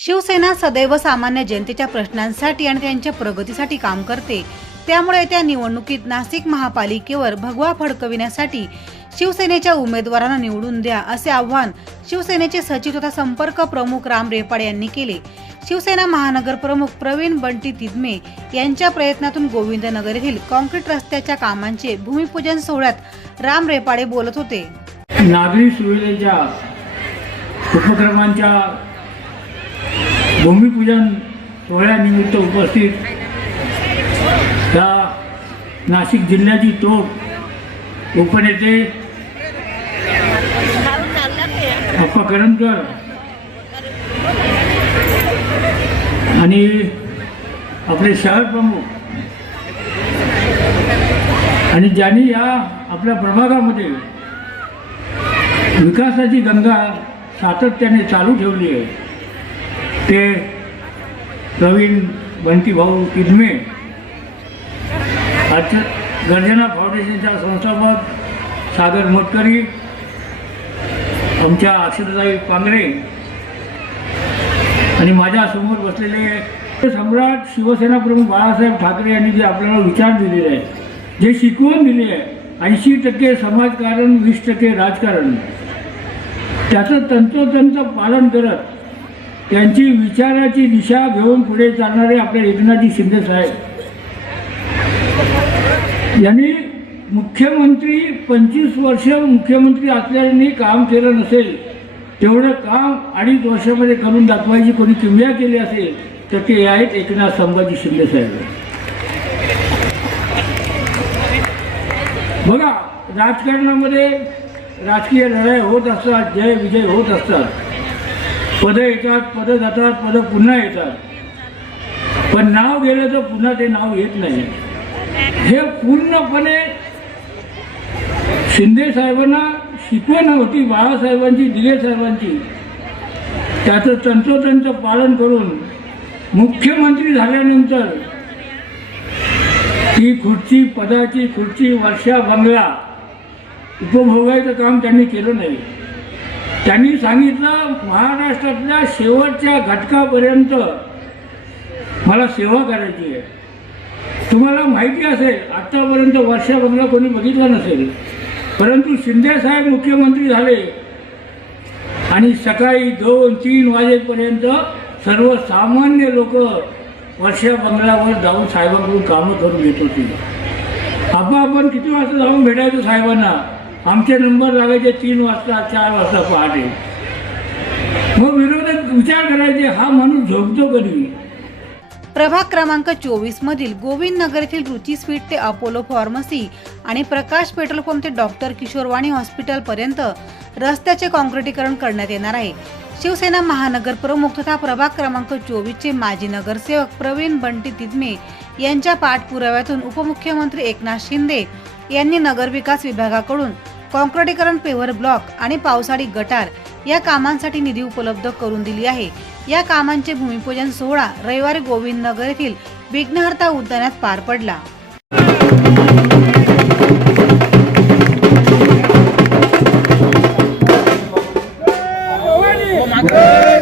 शिवसेना सदैव सामान्य जनतेच्या प्रश्नांसाठी आणि त्यांच्या प्रगतीसाठी काम करते. त्यामुळे त्या निवडणुकीत नाशिक महापालिकेवर भगवा फडकविण्यासाठी शिवसेनेच्या उमेदवारांना निवडून द्या असे आव्हान शिवसेनेचे सचिव तथा संपर्क प्रमुख राम रेपाडे यांनी केले. शिवसेना महानगर प्रमुख प्रवीण बंटी तिदमे यांच्या प्रयत्नातून गोविंदनगर येथील कॉन्क्रीट रस्त्याच्या कामांचे भूमिपूजन सोहळ्यात राम रेपाडे बोलत होते. नागरी सुविधेच्या उपक्रमांच्या भूमिपूजन सोहळ्यानिमित्त उपस्थित या नाशिक जिल्ह्याची तोप उपनेते अप्पा करमकर आणि आपले शहर प्रमुख आणि ज्यांनी या आपल्या प्रभागामध्ये विकासाची गंगा सातत्याने चालू ठेवली आहे. ते प्रवीण बंटी भाऊ किदमे आज गर्जना फाउंडेशनच्या संस्थापक सागर मोटकरी आमच्या अक्षरताई पांगरे आणि माझ्यासमोर बसलेले सम्राट शिवसेना प्रमुख बाळासाहेब ठाकरे यांनी जे आपल्याला विचार दिलेले आहे जे शिकवून दिले आहे ऐंशी टक्के समाजकारण वीस टक्के राजकारण त्याचं तंतोतंत पालन करत त्यांची विचाराची दिशा घेऊन पुढे चालणारे आपले एकनाथजी शिंदे साहेब. यांनी मुख्यमंत्री पंचवीस वर्ष मुख्यमंत्री असल्याने काम केलं नसेल तेवढं काम अडीच वर्षामध्ये करून दाखवायची कोणी किमया केली असेल तर ते आहेत एकनाथ संभाजी शिंदे साहेब. बघा राजकारणामध्ये राजकीय लढाई होत असतात जय विजय होत असतात. पदं येतात पदं जातात पदं पुन्हा येतात. पण नाव गेलं तर पुन्हा ते नाव येत नाही. हे पूर्णपणे शिंदे साहेबांना शिकवण होती बाळासाहेबांची दिले साहेबांची. त्याचं तंतोतंत पालन करून मुख्यमंत्री झाल्यानंतर ती खुर्ची पदाची खुर्ची वर्षा बंगला उपभोगायचं काम त्यांनी केलं नाही. त्यांनी सांगितलं महाराष्ट्रातल्या शेवटच्या घटकापर्यंत मला सेवा करायची आहे. तुम्हाला माहिती असेल आत्तापर्यंत वर्षा बंगला कोणी बघितला नसेल. परंतु शिंदेसाहेब मुख्यमंत्री झाले आणि सकाळी दोन तीन वाजेपर्यंत सर्वसामान्य लोक वर्षा बंगल्यावर जाऊन साहेबांकडून कामं करून घेत होती. आपण आपण किती वाजता जाऊन भेटायचो साहेबांना? आमचे नंबर लागायचे तीन वाजता चार वाजता पहाटे. मग विरोधक विचार करायचे हा माणूस झोपतो कधी? प्रभाग क्रमांक चोवीस मधील गोविंद नगर येथील रुची स्वीट ते अपोलो फार्मसी आणि प्रकाश पेट्रोल पंप ते डॉक्टर किशोरवाणी हॉस्पिटल पर्यंत रस्त्याचे काँक्रिटीकरण करण्यात येणार आहे. शिवसेना महानगर प्रमुख तथा प्रभाग क्रमांक चोवीस चे माजी नगरसेवक प्रवीण बंटी तिदमे यांच्या पाठपुराव्यातून उपमुख्यमंत्री एकनाथ शिंदे यांनी नगरविकास विभागाकडून काँक्रिटीकरण पेव्हर ब्लॉक आणि पावसाळी गटार या कामांसाठी निधी उपलब्ध करून दिली आहे. या कामांचे भूमिपूजन सोहळा रविवारी गोविंद नगर येथील विघ्नहर्ता उद्यानात पार पडला.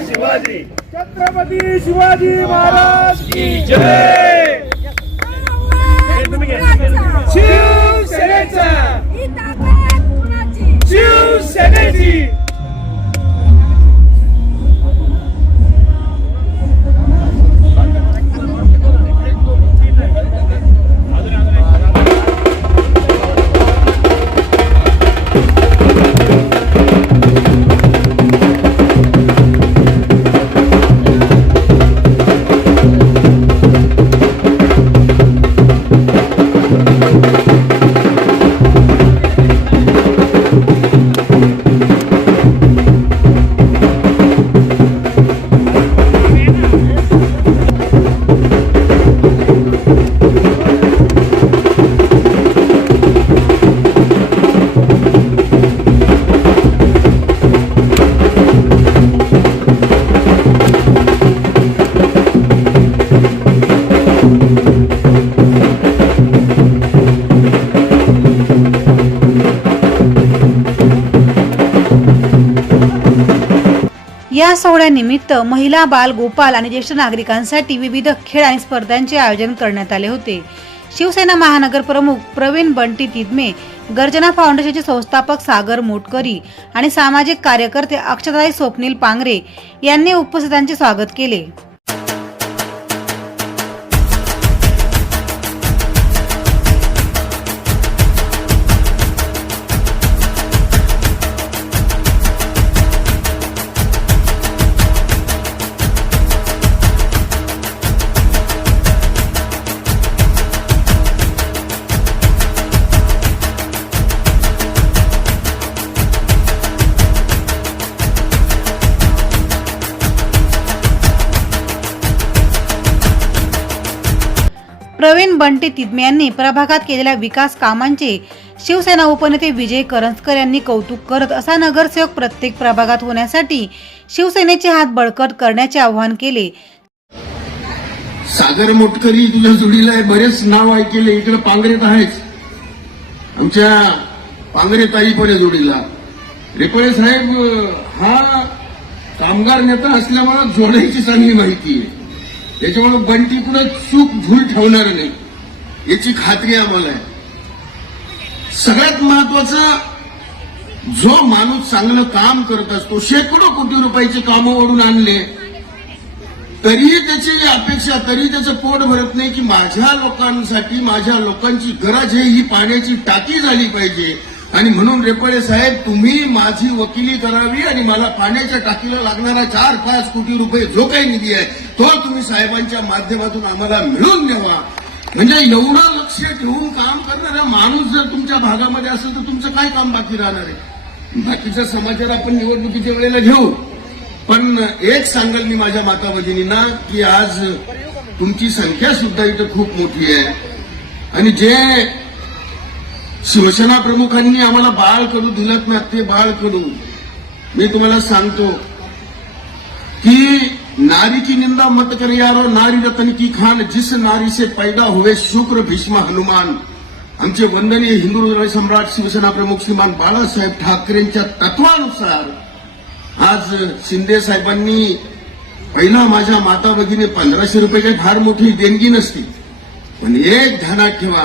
शिवाजी. छत्रपती शिवाजी महाराज की जय. सोहळ्यानिमित्त महिला बाल गोपाल आणि ज्येष्ठ नागरिकांसाठी विविध खेळ आणि स्पर्धांचे आयोजन करण्यात आले होते. शिवसेना महानगर प्रमुख प्रवीण बंटी तिदमे गर्जना फाउंडेशनचे संस्थापक सागर मोटकरी आणि सामाजिक कार्यकर्ते अक्षताई स्वप्नील पांगरे यांनी उपस्थितांचे स्वागत केले. प्रवीण बंटी तिदमे यांनी प्रभागात केलेल्या विकास कामांचे शिवसेना उपनेते विजय करंजकर यांनी कौतुक करत असा नगरसेवक प्रत्येक प्रभागात होण्यासाठी शिवसेनेचे हात बळकट करण्याचे आवाहन केले. सागर मोटकरी तुझ्या जोडीला आहे बरेच नाव ऐकले इकडे पांगरेत आहेच आमच्या पांगरे ताई पण जोडीला. रेपळे साहेब हा कामगार नेता असल्यामुळे जोडायची चांगली माहिती आहे. त्याच्यामुळे बंटी कुठं चूक भूल ठेवणार नाही. याची खात्री आम्हाला आहे. सगळ्यात महत्वाचं जो माणूस चांगलं काम करत असतो शेकडो कोटी रुपयाची कामं ओढून आणले तरीही त्याची अपेक्षा तरी त्याचं पोट भरत नाही की माझ्या लोकांसाठी माझ्या लोकांची गरज आहे ही पाण्याची टाकी झाली पाहिजे. आणि म्हणून रेपळे साहेब तुम्ही माझी वकिली करावी आणि मला पाण्याच्या टाकीला लागणारा चार पाच कोटी रुपये जो काही निधी आहे तो तुम्ही साहेबांच्या माध्यमातून आम्हाला मिळवून द्यावा. म्हणजे एवढं लक्ष ठेवून काम करणारा माणूस जर तुमच्या भागामध्ये असेल तर तुमचं काय काम बाकी राहणार आहे? बाकीच्या समाचार आपण निवडणुकीच्या वेळेला घेऊ. पण एक सांगेल मी माझ्या माता भगिनींना की आज तुमची संख्या सुद्धा इथं खूप मोठी आहे. आणि जे शिवसेना प्रमुखांनी आम्हाला बाळ करू दिलं ना ते बाळ करू. मी तुम्हाला सांगतो कि नारी की निंदा मत कर यारो नारी रतन की खान जिस नारी से पैदा हुए शुक्र भीष्म हनुमान. आमचे वंदनीय हिंदू हृदय सम्राट शिवसेना प्रमुख श्रीमान बाळासाहेब ठाकरेंच्या तत्वानुसार आज शिंदे साहेबांनी पहिला माझ्या माता भगिनी पंधराशे रुपयाची फार मोठी देणगी नसती. पण एक ध्यानात ठेवा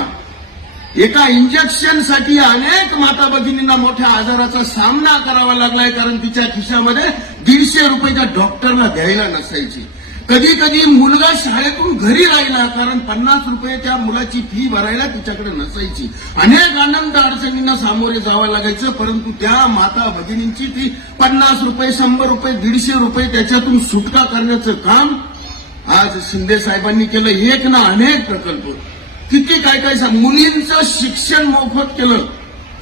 एका इंजेक्शनसाठी अनेक माता भगिनींना मोठ्या आजाराचा सामना करावा लागलाय कारण तिच्या खिशामध्ये दीडशे रुपये त्या डॉक्टरला द्यायला नसायची. कधी कधी मुलगा शाळेतून घरी राहिला कारण पन्नास रुपये त्या मुलाची फी भरायला तिच्याकडे नसायची. अनेक आनंद अडचणींना सामोरे जावं लागायचं परंतु त्या माता भगिनींची ती पन्नास रुपये शंभर रुपये दीडशे रुपये त्याच्यातून सुटका करण्याचं काम आज शिंदे साहेबांनी केलं. एक ना अनेक प्रकल्प. किती काय काय सांग मुलींचं शिक्षण मोफत केलं.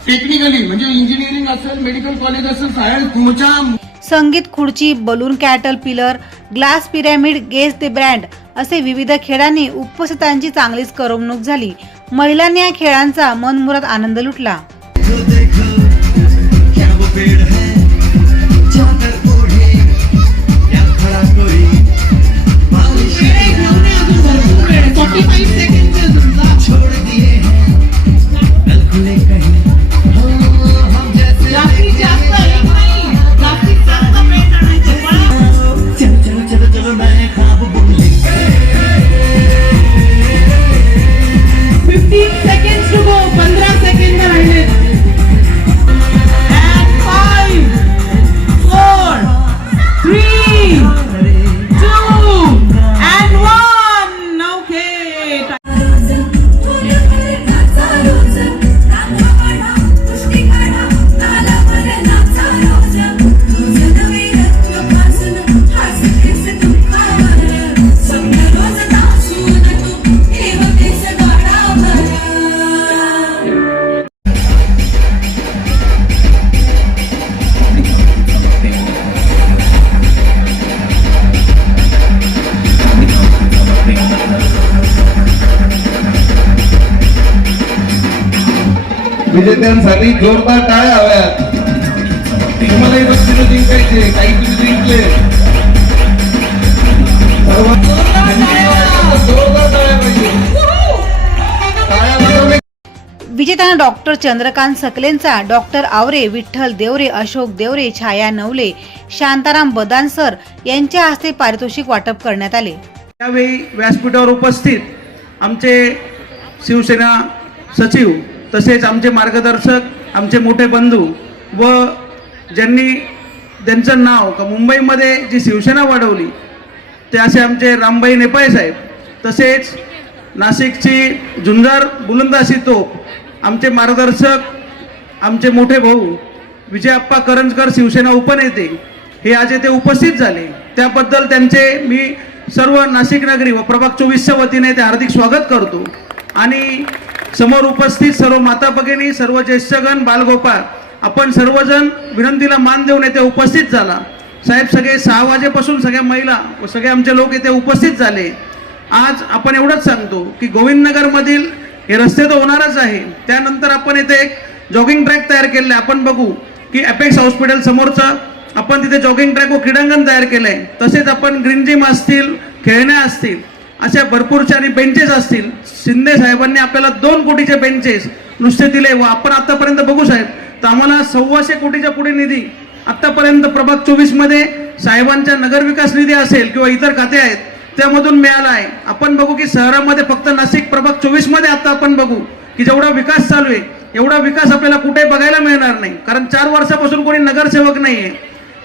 टेक्निकली म्हणजे इंजिनिअरिंग असेल मेडिकल कॉलेज असेल सायन्स तुमच्या संगीत खुर्ची balloon cattle pillar glass pyramid guess the brand असे विविध खेळांनी उपस्थितांची चांगलीच करमणूक झाली. महिलांनी या खेळांचा मनमुराद आनंद लुटला. देखो विजेत्यांसाठी जोरदार टाळ्या हव्यात. तुम्हालाही बक्षीस जिंकायचे काही तुम्ही जिंकले. विजेत्यांना डॉक्टर चंद्रकांत सकलेंचा डॉक्टर आवरे विठ्ठल देवरे अशोक देवरे छाया नवले शांताराम बदानसर यांच्या हस्ते पारितोषिक वाटप करण्यात आले. यावेळी व्यासपीठावर उपस्थित आमचे शिवसेना सचिव तसेच आमचे मार्गदर्शक आमचे मोठे बंधू व ज्यांनी त्यांचं नाव का मुंबईमध्ये जी शिवसेना वाढवली ते असे आमचे रामबाई नेपाळे साहेब. तसेच नाशिकची झुंजार बुलंदाशी तोप आमचे मार्गदर्शक आमचे मोठे भाऊ विजयप्पा करंजकर शिवसेना उपनेते हे आज येथे उपस्थित झाले. त्याबद्दल त्यांचे मी सर्व नाशिक नगरी व प्रभाग चोवीसच्या वतीने ते हार्दिक स्वागत करतो. आणि समोर उपस्थित सर्व माता भगिनी सर्व ज्येष्ठगण बालगोपाळ. आपण सर्वजण विनंतीला मान देऊन येथे उपस्थित झाला. साहेब सगळे सहा वाजेपासून सगळ्या महिला व सगळे आमचे लोक येथे उपस्थित झाले. आज आपण एवढंच सांगतो की गोविंदनगरमधील हे रस्ते तर होणारच आहे. त्यानंतर आपण येथे एक जॉगिंग ट्रॅक तयार केलेला आहे. आपण बघू की अपेक्स हॉस्पिटल समोरचं आपण तिथे जॉगिंग ट्रॅक व क्रीडांगण तयार केलं आहे तसेच आपण ग्रीन जिम असतील खेळण्या असतील अशा भरपूरच्या आणि बेंचेस असतील. शिंदे साहेबांनी आपल्याला दोन कोटीचे बेंचेस नुसते दिले व आपण आतापर्यंत बघू साहेब तर आम्हाला सव्वाशे कोटीच्या पुढे निधी आतापर्यंत प्रभाग चोवीसमध्ये साहेबांच्या नगर विकास निधी असेल किंवा इतर खाते आहेत त्यामधून मिळाला आहे. आपण बघू की शहरामध्ये फक्त नाशिक प्रभाग चोवीसमध्ये आता आपण बघू की जेवढा विकास चालू आहे एवढा विकास आपल्याला कुठे बघायला मिळणार नाही. कारण चार वर्षापासून कोणी नगरसेवक नाही आहे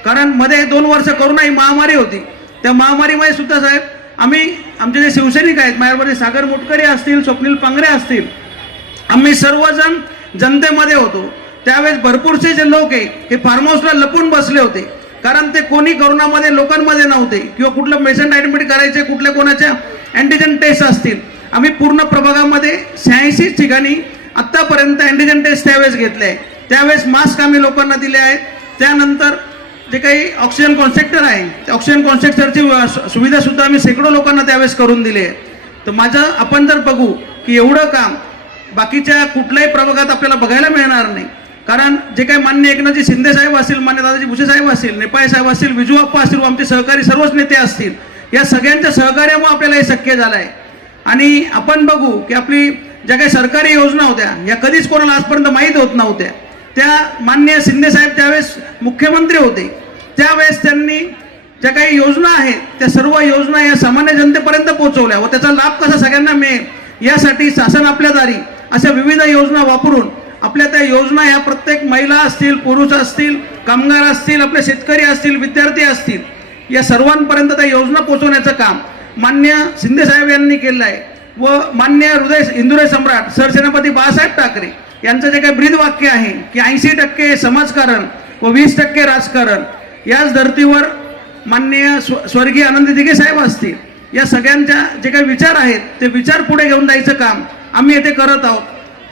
कारण मध्ये दोन वर्ष करोना ही महामारी होती. त्या महामारीमध्ये सुद्धा साहेब आम्ही आमचे जे शिवसैनिक आहेत माझ्यामध्ये सागर मुटकरे असतील स्वप्नील पांगरे असतील आम्ही सर्वजण जनतेमध्ये होतो. त्यावेळेस भरपूरसे जे लोक आहे हे फार्म हाऊसला लपून बसले होते. कारण ते कोणी करोनामध्ये लोकांमध्ये नव्हते. किंवा कुठलं पेशंट ॲडमिट करायचे कुठल्या कोणाच्या अँटीजन टेस्ट असतील. आम्ही पूर्ण प्रभागामध्ये शहाऐंशी ठिकाणी आत्तापर्यंत अँटीजन टेस्ट त्यावेळेस घेतले आहे. त्यावेळेस मास्क आम्ही लोकांना दिले आहेत. त्यानंतर जे काही ऑक्सिजन कॉन्सेक्टर आहे त्या ऑक्सिजन कॉन्सेक्टरची सुविधा सुद्धा आम्ही शेकडो लोकांना त्यावेळेस करून दिली आहे. तर माझं आपण जर बघू की एवढं काम बाकीच्या कुठल्याही प्रभागात आपल्याला बघायला मिळणार नाही. कारण जे काही मान्य एकनाथजी शिंदे साहेब असतील मान्य दादाजी भुसे साहेब असतील नेपाळे साहेब असतील विजू असतील व आमचे सहकारी सर्वच नेते असतील या सगळ्यांच्या सहकार्यामुळे आपल्याला हे शक्य झालं आहे. आणि आपण बघू की आपली ज्या काही सरकारी योजना होत्या या कधीच कोणाला आजपर्यंत माहीत होत नव्हत्या. त्या मान्य शिंदे साहेब त्यावेळेस मुख्यमंत्री होते त्यावेळेस त्यांनी ज्या काही योजना आहेत त्या सर्व योजना या सामान्य जनतेपर्यंत पोहोचवल्या व त्याचा लाभ कसा सगळ्यांना मिळेल यासाठी शासन आपल्या दारी अशा विविध योजना वापरून आपल्या त्या योजना या प्रत्येक महिला असतील पुरुष असतील कामगार असतील आपले शेतकरी असतील विद्यार्थी असतील या सर्वांपर्यंत त्या योजना पोहोचवण्याचं काम मान्य शिंदे साहेब यांनी केलं आहे व मान्य हृदय इंदुरे सम्राट सरसेनापती बाळासाहेब ठाकरे यांचं जे काही ब्रीद वाक्य आहे की ऐंशी टक्के समाजकारण व वीस टक्के राजकारण याच धर्तीवर माननीय स्व स्वर्गीय आनंद दिघे साहेब असतील या सगळ्यांच्या जे काही विचार आहेत ते विचार पुढे घेऊन जायचं काम आम्ही येथे करत आहोत.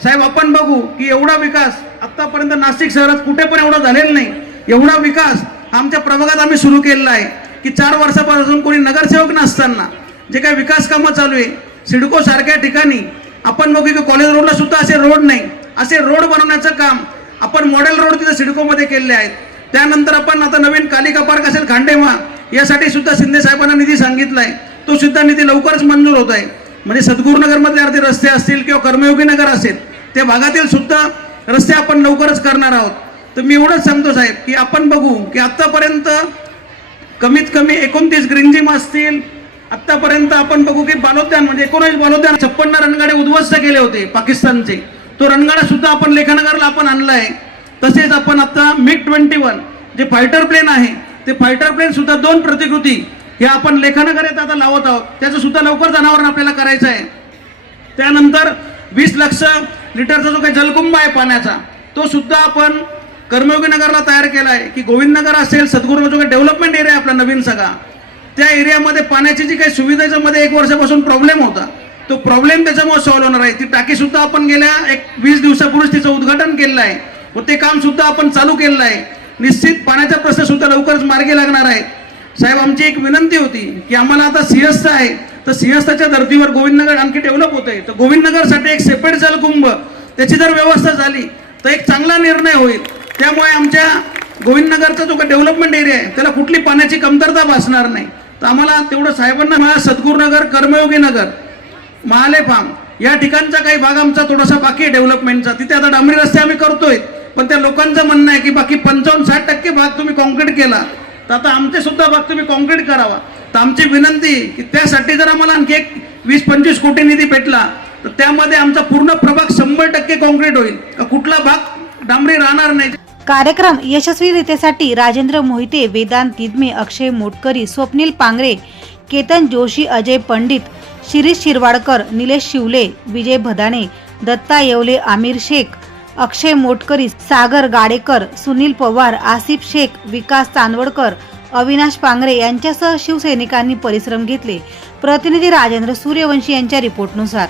साहेब आपण बघू की एवढा विकास आत्तापर्यंत नाशिक शहरात कुठे पण एवढा झालेला नाही. एवढा विकास आमच्या प्रभागात आम्ही सुरू केलेला आहे की चार वर्षापासून कोणी नगरसेवक नसताना जे काही विकास कामं चालू आहे सिडको सारख्या ठिकाणी आपण बघू की कॉलेज रोडला सुद्धा असे रोड नाही. असे रोड बनवण्याचं काम आपण मॉडेल रोड तिथे सिडकोमध्ये केलेले आहेत. त्यानंतर आपण आता नवीन कालिका पार्क असेल खांडेमा यासाठी सुद्धा शिंदे साहेबांना निधी सांगितलाय. तो सुद्धा निधी लवकरच मंजूर होत आहे म्हणजे सद्गुरुनगरमधले अर्धे रस्ते असतील किंवा कर्मयोगी नगर असेल त्या भागातील सुद्धा रस्ते आपण लवकरच करणार आहोत. तर मी एवढंच सांगतो साहेब की आपण बघू की आत्तापर्यंत कमीत कमी एकोणतीस ग्रीनजिम असतील. आत्तापर्यंत आपण बघू की बालोद्यान म्हणजे एकोणीस बालोद्यान छप्पन्न रणगाडे उद्ध्वस्त केले होते पाकिस्तानचे. तो रणगाडा सुद्धा आपण लेखनगरला आपण आणला आहे तसेच आपण आता मिग ट्वेंटी वन जे फायटर प्लेन आहे ते फायटर प्लेन सुद्धा दोन प्रतिकृती हे आपण लेखनगर येत आता लावत आहोत. त्याचं सुद्धा लवकर जनावरण आपल्याला करायचं आहे. त्यानंतर वीस लक्ष लिटरचा जो काही जलकुंभ आहे पाण्याचा तो सुद्धा आपण कर्मयोगी नगरला तयार केला आहे की गोविंदनगर असेल सद्गुरू जो काही डेव्हलपमेंट एरिया आहे आपला नवीन सगळा त्या एरियामध्ये पाण्याची जी काही सुविधेच्या मध्ये एक वर्षापासून प्रॉब्लेम होता. तो प्रॉब्लेम त्याच्यामुळे सॉल्व्ह होणार आहे. ती टाकी सुद्धा आपण गेल्या एक वीस दिवसापूर्वीच तिचं उद्घाटन केलेलं आहे. व ते काम सुद्धा आपण चालू केलेलं आहे. निश्चित पाण्याचा प्रश्न सुद्धा लवकरच मार्गी लागणार आहे. साहेब आमची एक विनंती होती की आम्हाला आता सिंहस्थ आहे. तर सिंहस्थाच्या धर्तीवर गोविंदनगर आणखी डेव्हलप होत आहे तर गोविंदनगरसाठी एक सेपरेट जलकुंभ त्याची जर व्यवस्था झाली तर एक चांगला निर्णय होईल. त्यामुळे आमच्या गोविंदनगरचा जो काही डेव्हलपमेंट एरिया आहे त्याला कुठली पाण्याची कमतरता भासणार नाही. तर आम्हाला तेवढं साहेबांना मला सद्गुरुनगर कर्मयोगी नगर महाले फार्म या ठिकाणचा काही भाग आमचा थोडासा बाकी आहे डेव्हलपमेंटचा तिथे आता डांबरी रस्ते आम्ही करतोय. पण त्या लोकांचं म्हणणं आहे की बाकी पंचावन्न साठ टक्के भाग तुम्ही कॉन्क्रीट केला. तर आता आमचे सुद्धा भाग तुम्ही कॉन्क्रीट करावा. तर आमची विनंती की त्यासाठी जर आम्हाला आणखी एक वीस पंचवीस कोटी निधी भेटला तर त्यामध्ये आमचा पूर्ण प्रभाग शंभर टक्के कॉन्क्रीट होईल. कुठला भाग डांबरी राहणार नाही. कार्यक्रम यशस्वीरित्यासाठी राजेंद्र मोहिते वेदांत दिदमे अक्षय मोटकरी स्वप्नील पांगरे केतन जोशी अजय पंडित शिरीष शिरवाडकर निलेश शिवले विजय भदाणे दत्ता येवले आमिर शेख अक्षय मोटकरी सागर गाडेकर सुनील पवार आसिफ शेख विकास चांदवडकर अविनाश पांगरे यांच्यासह शिवसैनिकांनी परिश्रम घेतले. प्रतिनिधी राजेंद्र सूर्यवंशी यांच्या रिपोर्टनुसार.